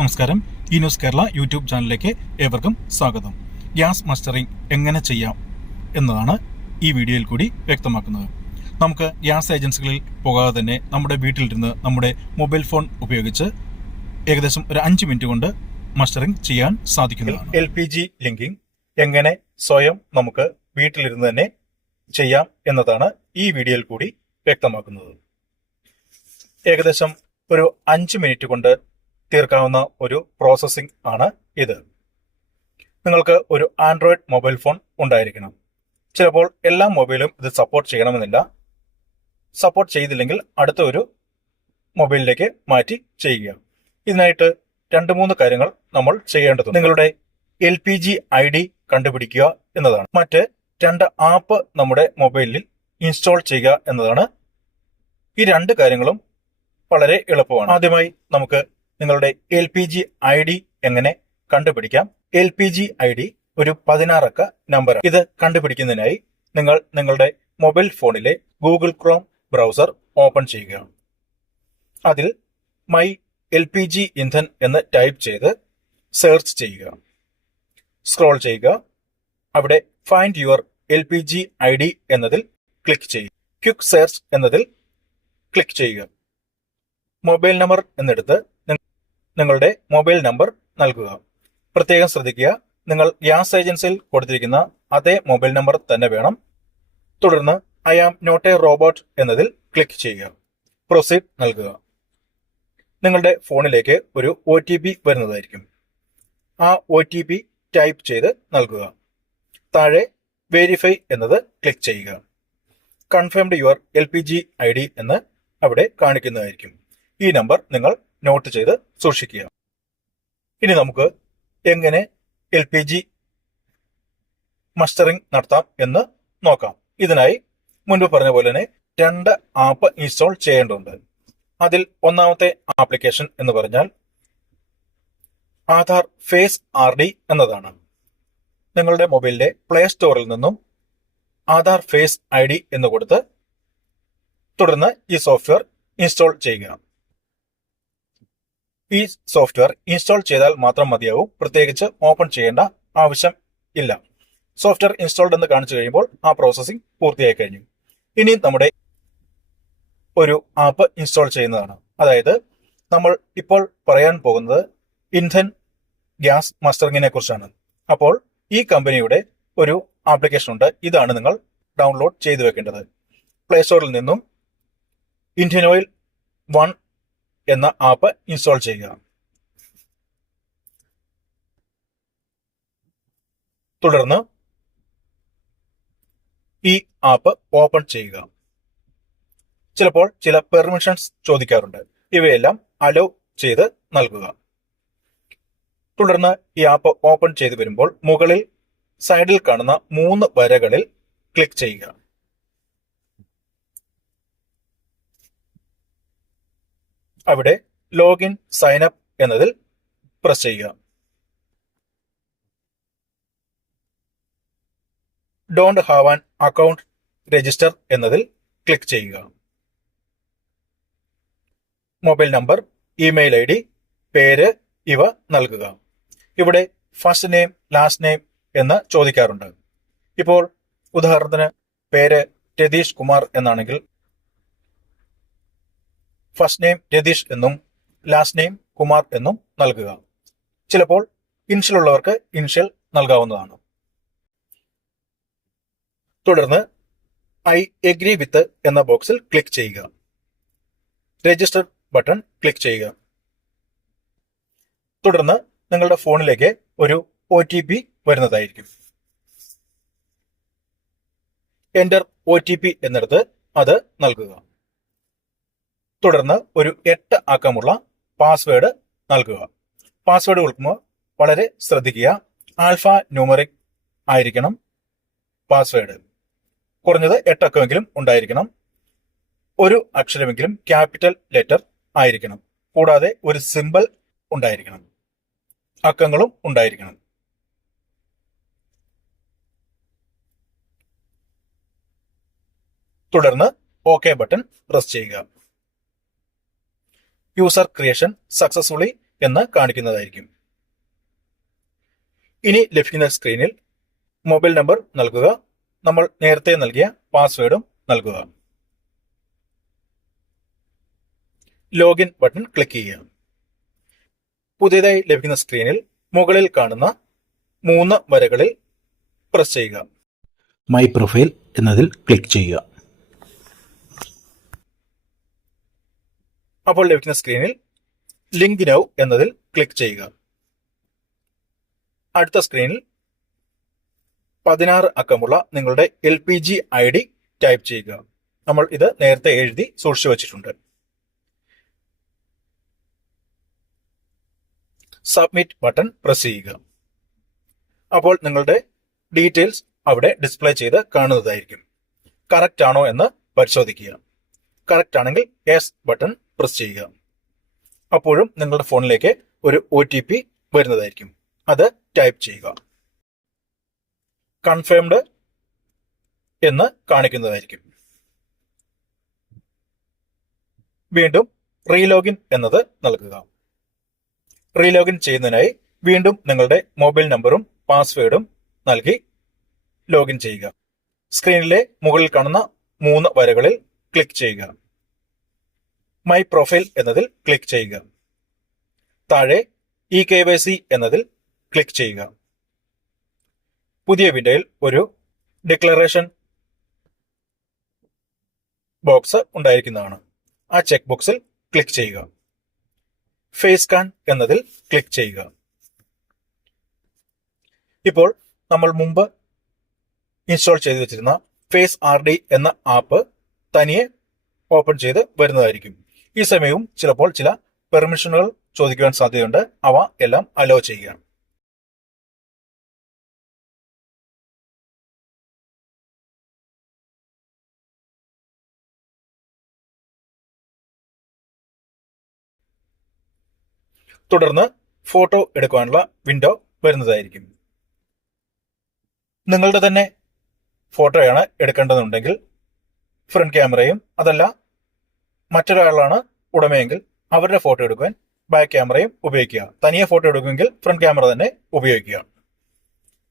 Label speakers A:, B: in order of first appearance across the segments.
A: നമസ്കാരം. ഈ news Kerala YouTube ചാനലിലേക്ക് ഏവർക്കും സ്വാഗതം. ഗ്യാസ് മസ്റ്ററിംഗ് എങ്ങനെ ചെയ്യാം എന്നതാണ് ഈ വീഡിയോയിൽ കൂടി വ്യക്തമാക്കുന്നത്. നമുക്ക് ഗ്യാസ് ഏജൻസികളിൽ പോകാതെ തന്നെ നമ്മുടെ വീട്ടിലിരുന്ന് നമ്മുടെ മൊബൈൽ ഫോൺ ഉപയോഗിച്ച് ഏകദേശം ഒരു അഞ്ച് മിനിറ്റ് കൊണ്ട് മസ്റ്ററിംഗ് ചെയ്യാൻ സാധിക്കുന്നതാണ്. എൽ പി ജി ലിങ്കിങ് എങ്ങനെ സ്വയം നമുക്ക് വീട്ടിലിരുന്ന് തന്നെ ചെയ്യാം എന്നതാണ് ഈ വീഡിയോയിൽ കൂടി വ്യക്തമാക്കുന്നത്. ഏകദേശം ഒരു അഞ്ച് മിനിറ്റ് കൊണ്ട് തീർക്കാവുന്ന ഒരു പ്രോസസ്സിംഗ് ആണ് ഇത്. നിങ്ങൾക്ക് ഒരു ആൻഡ്രോയിഡ് മൊബൈൽ ഫോൺ ഉണ്ടായിരിക്കണം. ചിലപ്പോൾ എല്ലാ മൊബൈലും ഇത് സപ്പോർട്ട് ചെയ്യണമെന്നില്ല. സപ്പോർട്ട് ചെയ്തില്ലെങ്കിൽ അടുത്ത ഒരു മൊബൈലിലേക്ക് മാറ്റി ചെയ്യുക. ഇതിനായിട്ട് രണ്ട് മൂന്ന് കാര്യങ്ങൾ നമ്മൾ ചെയ്യേണ്ടതുണ്ട്. നിങ്ങളുടെ L P G I D കണ്ടുപിടിക്കുക എന്നതാണ്. മറ്റ് രണ്ട് ആപ്പ് നമ്മുടെ മൊബൈലിൽ ഇൻസ്റ്റാൾ ചെയ്യുക എന്നതാണ്. ഈ രണ്ട് കാര്യങ്ങളും വളരെ എളുപ്പമാണ്. ആദ്യമായി നമുക്ക് നിങ്ങളുടെ L P G I D എങ്ങനെ കണ്ടുപിടിക്കാം? L P G I D ഒരു പതിനാറക്ക നമ്പർ ഇത് കണ്ടുപിടിക്കുന്നതിനായി നിങ്ങൾ നിങ്ങളുടെ മൊബൈൽ ഫോണിലെ ഗൂഗിൾ ക്രോം ബ്രൗസർ ഓപ്പൺ ചെയ്യുക. അതിൽ my L P G Indane എന്ന് ടൈപ്പ് ചെയ്ത് സെർച്ച് ചെയ്യുക. സ്ക്രോൾ ചെയ്യുക. അവിടെ find your L P G I D എന്നതിൽ ക്ലിക്ക് ചെയ്യുക. ക്വിക്ക് സെർച്ച് എന്നതിൽ ക്ലിക്ക് ചെയ്യുക. മൊബൈൽ നമ്പർ എന്നെടുത്ത് നിങ്ങളുടെ മൊബൈൽ നമ്പർ നൽകുക. പ്രത്യേകം ശ്രദ്ധിക്കുക നിങ്ങൾ ഗ്യാസ് ഏജൻസിയിൽ കൊടുത്തിരിക്കുന്ന അതേ മൊബൈൽ നമ്പർ തന്നെ വേണം. തുടർന്ന് I am not a robot എന്നതിൽ ക്ലിക്ക് ചെയ്യുക. പ്രൊസീഡ് നൽകുക. നിങ്ങളുടെ ഫോണിലേക്ക് ഒരു ഒ ടി പി വരുന്നതായിരിക്കും. ആ ഒ ടി പി ടൈപ്പ് ചെയ്ത് നൽകുക. താഴെ വെരിഫൈ എന്നത് ക്ലിക്ക് ചെയ്യുക. Confirmed your L P G I D എന്ന് അവിടെ കാണിക്കുന്നതായിരിക്കും. ഈ നമ്പർ നിങ്ങൾ നോട്ട് ചെയ്ത് സൂക്ഷിക്കുക. ഇനി നമുക്ക് എങ്ങനെ എൽ പി ജി മസ്റ്ററിംഗ് നടത്താം എന്ന് നോക്കാം. ഇതിനായി മുൻപ് പറഞ്ഞ പോലെ തന്നെ രണ്ട് ആപ്പ് ഇൻസ്റ്റാൾ ചെയ്യേണ്ടതുണ്ട്. അതിൽ ഒന്നാമത്തെ ആപ്ലിക്കേഷൻ എന്ന് പറഞ്ഞാൽ ആധാർ ഫേസ് ആർ ഡി എന്നതാണ്. നിങ്ങളുടെ മൊബൈലിലെ പ്ലേ സ്റ്റോറിൽ നിന്നും ആധാർ ഫേസ് ഐ ഡി എന്ന് കൊടുത്ത് തുടർന്ന് ഈ സോഫ്റ്റ്വെയർ ഇൻസ്റ്റാൾ ചെയ്യുക. ഈ സോഫ്റ്റ്വെയർ ഇൻസ്റ്റാൾ ചെയ്താൽ മാത്രം മതിയാവും. പ്രത്യേകിച്ച് ഓപ്പൺ ചെയ്യേണ്ട ആവശ്യം ഇല്ല. സോഫ്റ്റ്വെയർ ഇൻസ്റ്റാൾഡ് എന്ന് കാണിച്ചു കഴിയുമ്പോൾ ആ പ്രോസസ്സിംഗ് പൂർത്തിയായി കഴിഞ്ഞു. ഇനി നമ്മുടെ ഒരു ആപ്പ് ഇൻസ്റ്റാൾ ചെയ്യുന്നതാണ്. അതായത് നമ്മൾ ഇപ്പോൾ പറയാൻ പോകുന്നത് ഇന്ധൻ ഗ്യാസ് മസ്റ്ററിങ്ങിനെ കുറിച്ചാണ്. അപ്പോൾ ഈ കമ്പനിയുടെ ഒരു ആപ്ലിക്കേഷൻ ഉണ്ട്. ഇതാണ് നിങ്ങൾ ഡൗൺലോഡ് ചെയ്തു വെക്കേണ്ടത്. പ്ലേ സ്റ്റോറിൽ നിന്നും ഇന്ത്യൻ ഓയിൽ വൺ എന്ന ആപ്പ് ഇൻസ്റ്റാൾ ചെയ്യുക. തുടർന്ന് ഈ ആപ്പ് ഓപ്പൺ ചെയ്യുക. ചിലപ്പോൾ ചില പെർമിഷൻസ് ചോദിക്കാറുണ്ട്. ഇവയെല്ലാം അലോ ചെയ്ത് നൽകുക. തുടർന്ന് ഈ ആപ്പ് ഓപ്പൺ ചെയ്തു വരുമ്പോൾ മുകളിൽ സൈഡിൽ കാണുന്ന മൂന്ന് വരകളിൽ ക്ലിക്ക് ചെയ്യുക. അവിടെ ലോഗിൻ സൈൻ അപ്പ് എന്നതിൽ പ്രസ് ചെയ്യുക. Don't have an account register എന്നതിൽ ക്ലിക്ക് ചെയ്യുക. Mobile number email I D പേര് ഇവ നൽകുക. ഇവിടെ ഫസ്റ്റ് നെയിം ലാസ്റ്റ് നെയിം എന്ന് ചോദിക്കാറുണ്ട്. ഇപ്പോൾ ഉദാഹരണത്തിന് പേര് രതീഷ് കുമാർ എന്നാണെങ്കിൽ ഫസ്റ്റ് നെയിം രതീഷ് എന്നും ലാസ്റ്റ് നെയിം കുമാർ എന്നും നൽകുക. ചിലപ്പോൾ ഇൻഷ്യൽ ഉള്ളവർക്ക് ഇൻഷ്യൽ നൽകാവുന്നതാണ്. തുടർന്ന് ഐ എഗ്രി വിത്ത് എന്ന ബോക്സിൽ ക്ലിക്ക് ചെയ്യുക. രജിസ്റ്റർ ബട്ടൺ ക്ലിക്ക് ചെയ്യുക. തുടർന്ന് നിങ്ങളുടെ ഫോണിലേക്ക് ഒരു ഒ ടി പി വരുന്നതായിരിക്കും. എന്റർ ഒ ടി പി എന്നിടത്ത് അത് നൽകുക. തുടർന്ന് ഒരു എട്ട് അക്കമുള്ള പാസ്വേഡ് നൽകുക. പാസ്വേഡ് കൊടുക്കുമ്പോൾ വളരെ ശ്രദ്ധിക്കുക. ആൽഫ ന്യൂമറിക് ആയിരിക്കണം പാസ്വേഡ് കുറഞ്ഞത് എട്ട് അക്കമെങ്കിലും ഉണ്ടായിരിക്കണം. ഒരു അക്ഷരമെങ്കിലും ക്യാപിറ്റൽ ലെറ്റർ ആയിരിക്കണം. കൂടാതെ ഒരു സിമ്പിൾ ഉണ്ടായിരിക്കണം. അക്കങ്ങളും ഉണ്ടായിരിക്കണം. തുടർന്ന് ഓക്കെ ബട്ടൺ പ്രസ് ചെയ്യുക. യൂസർ ക്രിയേഷൻ സക്സസ്ഫുള്ളി എന്ന് കാണിക്കുന്നതായിരിക്കും. ഇനി ലഭിക്കുന്ന സ്ക്രീനിൽ മൊബൈൽ നമ്പർ നൽകുക. നമ്മൾ നേരത്തെ നൽകിയ പാസ്വേഡും നൽകുക. ലോഗിൻ ബട്ടൺ ക്ലിക്ക് ചെയ്യുക. പുതിയതായി ലഭിക്കുന്ന സ്ക്രീനിൽ മുകളിൽ കാണുന്ന മൂന്ന് വരകളിൽ പ്രസ് ചെയ്യുക.
B: മൈ പ്രൊഫൈൽ എന്നതിൽ ക്ലിക്ക് ചെയ്യുക.
A: അപ്പോൾ ലഭിക്കുന്ന സ്ക്രീനിൽ ലിങ്ക് നൗ എന്നതിൽ ക്ലിക്ക് ചെയ്യുക. അടുത്ത സ്ക്രീനിൽ പതിനാറ് അക്കമുള്ള നിങ്ങളുടെ L P G I D type ചെയ്യുക. നമ്മൾ ഇത് നേരത്തെ എഴുതി സൂക്ഷിച്ചു വച്ചിട്ടുണ്ട്. സബ്മിറ്റ് ബട്ടൺ പ്രസ് ചെയ്യുക. അപ്പോൾ നിങ്ങളുടെ ഡീറ്റെയിൽസ് അവിടെ ഡിസ്പ്ലേ ചെയ്ത് കാണുന്നതായിരിക്കും. കറക്റ്റ് ആണോ എന്ന് പരിശോധിക്കുക. കറക്റ്റ് ആണെങ്കിൽ എസ് ബട്ടൺ പ്രസ് ചെയ്യുക. അപ്പോഴും നിങ്ങളുടെ ഫോണിലേക്ക് ഒരു ഒ ടി പി വരുന്നതായിരിക്കും. അത് ടൈപ്പ് ചെയ്യുക. കൺഫേംഡ് എന്ന് കാണിക്കുന്നതായിരിക്കും. വീണ്ടും റീലോഗിൻ എന്നത് നൽകുക. റീലോഗിൻ ചെയ്യുന്നതിനായി വീണ്ടും നിങ്ങളുടെ മൊബൈൽ നമ്പറും പാസ്വേഡും നൽകി ലോഗിൻ ചെയ്യുക. സ്ക്രീനിലെ മുകളിൽ കാണുന്ന മൂന്ന് വരകളിൽ ക്ലിക്ക് ചെയ്യുക. മൈ പ്രൊഫൈൽ എന്നതിൽ ക്ലിക്ക് ചെയ്യുക. താഴെ ഇ കെ വൈ സി എന്നതിൽ ക്ലിക്ക് ചെയ്യുക. പുതിയ വിൻഡോയിൽ ഒരു ഡിക്ലറേഷൻ ബോക്സ് ഉണ്ടായിരിക്കുന്നതാണ്. ആ ചെക്ക് ബോക്സിൽ ക്ലിക്ക് ചെയ്യുക. ഫേസ് കാൺ എന്നതിൽ ക്ലിക്ക് ചെയ്യുക. ഇപ്പോൾ നമ്മൾ മുമ്പ് ഇൻസ്റ്റാൾ ചെയ്തു വെച്ചിരുന്ന ഫേസ് ആർ ഡി എന്ന ആപ്പ് തനിയെ ഓപ്പൺ ചെയ്ത് വരുന്നതായിരിക്കും. ഈ സമയവും ചിലപ്പോൾ ചില പെർമിഷനുകൾ ചോദിക്കുവാൻ സാധ്യതയുണ്ട്. അവ എല്ലാം അലോ ചെയ്യുക. തുടർന്ന് ഫോട്ടോ എടുക്കുവാനുള്ള വിൻഡോ വരുന്നതായിരിക്കും. നിങ്ങളുടെ തന്നെ ഫോട്ടോയാണ് എടുക്കേണ്ടതുണ്ടെങ്കിൽ ഫ്രണ്ട് ക്യാമറയും അതല്ല മറ്റൊരാളാണ് ഉടമയെങ്കിൽ അവരുടെ ഫോട്ടോ എടുക്കാൻ ബാക്ക് ക്യാമറയും ഉപയോഗിക്കുക. തനിയെ ഫോട്ടോ എടുക്കുമെങ്കിൽ ഫ്രണ്ട് ക്യാമറ തന്നെ ഉപയോഗിക്കുക.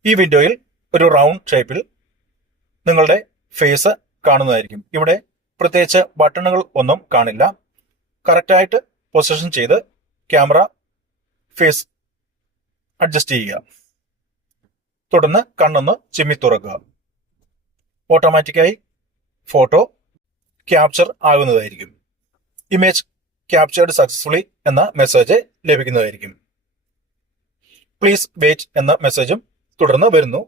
A: ഈ വിൻഡോയിൽ ഒരു റൗണ്ട് ഷേപ്പിൽ നിങ്ങളുടെ ഫേസ് കാണുന്നതായിരിക്കും. ഇവിടെ പ്രത്യേകിച്ച് ബട്ടണുകൾ ഒന്നും കാണില്ല. കറക്റ്റായിട്ട് പൊസിഷൻ ചെയ്ത് ക്യാമറ ഫേസ് അഡ്ജസ്റ്റ് ചെയ്യുക. തുടർന്ന് കണ്ണൊന്ന് ചിമ്മി തുറക്കുക. ഓട്ടോമാറ്റിക്കായി ഫോട്ടോ ക്യാപ്ചർ ആകുന്നതായിരിക്കും. ഇമേജ് ക്യാപ്ചേർഡ് സക്സസ്ഫുള്ളി എന്ന മെസ്സേജ് ലഭിക്കുന്നതായിരിക്കും. പ്ലീസ് വെയിറ്റ് എന്ന മെസ്സേജും തുടർന്ന് വരുന്നു.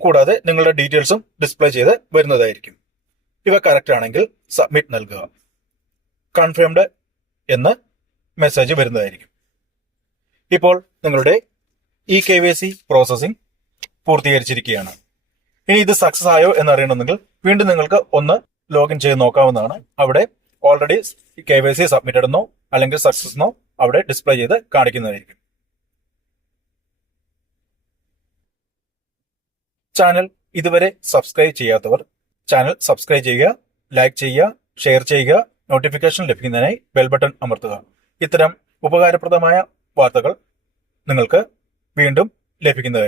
A: കൂടാതെ നിങ്ങളുടെ ഡീറ്റെയിൽസും ഡിസ്പ്ലേ ചെയ്ത് വരുന്നതായിരിക്കും. ഇവ കറക്റ്റ് ആണെങ്കിൽ സബ്മിറ്റ് നൽകുക. കൺഫേംഡ് എന്ന് മെസ്സേജ് വരുന്നതായിരിക്കും. ഇപ്പോൾ നിങ്ങളുടെ E K Y C processing പൂർത്തീകരിച്ചിരിക്കുകയാണ്. ഇനി ഇത് സക്സസ് ആയോ എന്ന് അറിയണമെങ്കിൽ വീണ്ടും നിങ്ങൾക്ക് ഒന്ന് ലോഗിൻ ചെയ്ത് നോക്കാവുന്നതാണ്. അവിടെ already K Y C submitted എന്നോ അല്ലെങ്കിൽ സക്സസ് എന്നോ അവിടെ ഡിസ്പ്ലേ ചെയ്ത് കാണിക്കുന്നതായിരിക്കും. ചാനൽ ഇതുവരെ സബ്സ്ക്രൈബ് ചെയ്യാത്തവർ ചാനൽ സബ്സ്ക്രൈബ് ചെയ്യുക ലൈക്ക് ചെയ്യുക ഷെയർ ചെയ്യുക നോട്ടിഫിക്കേഷൻ ലഭിക്കുന്നതിനായി ബെൽ ബട്ടൺ അമർത്തുക. ഇത്തരം ഉപകാരപ്രദമായ വാർത്തകൾ നിങ്ങൾക്ക് വീണ്ടും ലഭിക്കുന്നതായിരിക്കും.